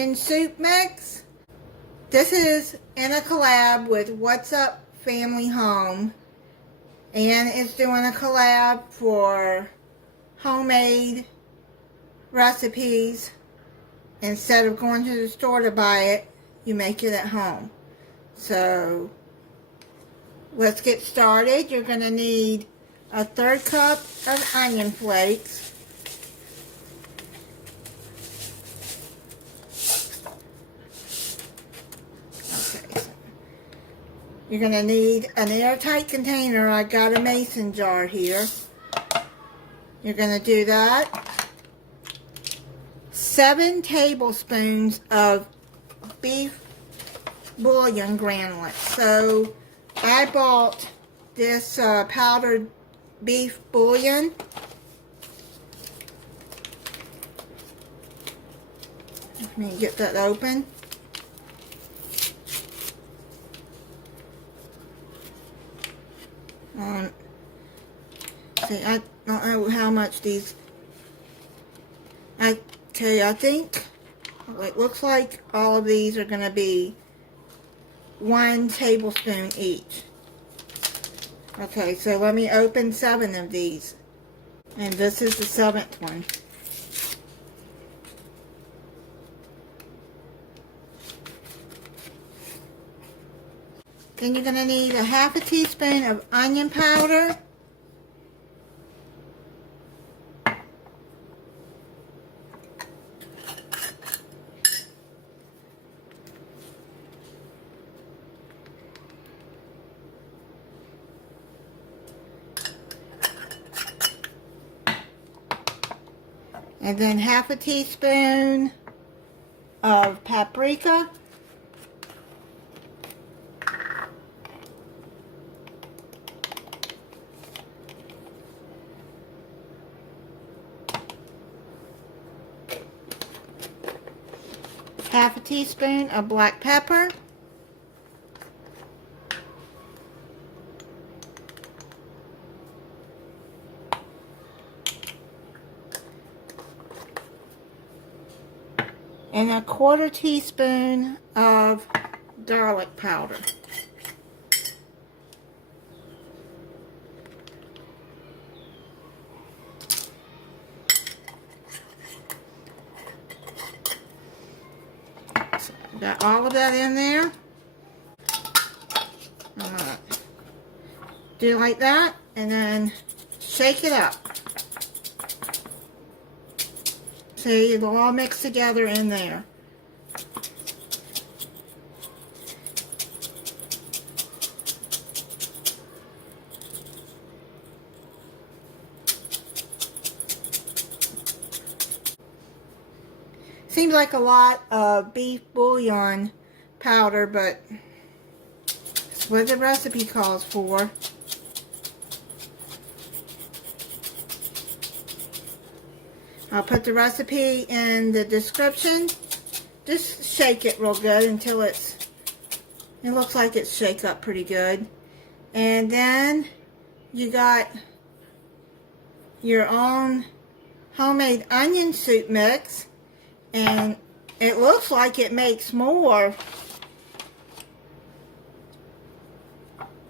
onion soup mix. This is in a collab with What's Up Family Home. Ann is doing a collab for homemade recipes. Instead of going to the store to buy it, you make it at home. So let's get started. You're going to need a 1/3 cup of onion flakes. You're going to need an airtight container. I got a mason jar here. You're going to do that. 7 tablespoons of beef bouillon granulates. So I bought this powdered beef bouillon. Let me get that open. See, I don't know how much these. Okay, I think it looks like all of these are going to be 1 tablespoon each. Okay, so let me open 7 of these, and this is the 7th one. Then you're going to need a 1/2 teaspoon of onion powder. And then 1/2 teaspoon of paprika. Half a teaspoon of black pepper. And a 1/4 teaspoon of garlic powder. So got all of that in there. Alright. Do like that, and then shake it up. See, it'll all mix together in there. Seems like a lot of beef bouillon powder, but it's what the recipe calls for. I'll put the recipe in the description. Just shake it real good until it looks like it's shake up pretty good. And then you got your own homemade onion soup mix. And it looks like it makes more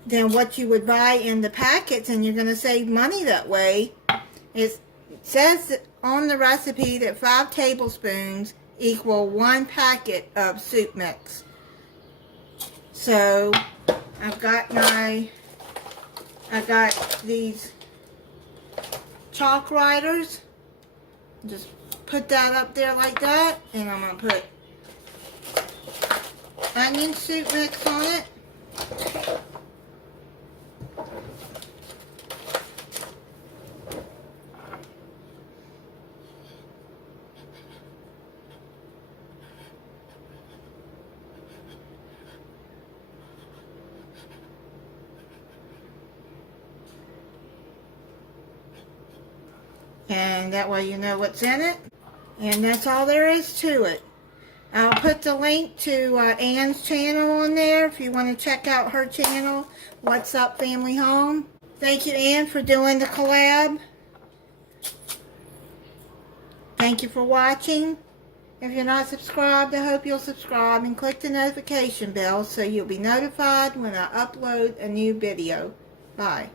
than what you would buy in the packets, and you're going to save money that way. It says on the recipe that 5 tablespoons equal 1 packet of soup mix. So I've got these chalk writers. Just put that up there like that, and I'm going to put onion soup mix on it. And that way you know what's in it. And that's all there is to it. I'll put the link to Ann's channel on there if you want to check out her channel, What's Up Family Home. Thank you, Ann, for doing the collab. Thank you for watching, If you're not subscribed, I hope you'll subscribe and click the notification bell so you'll be notified when I upload a new video. Bye.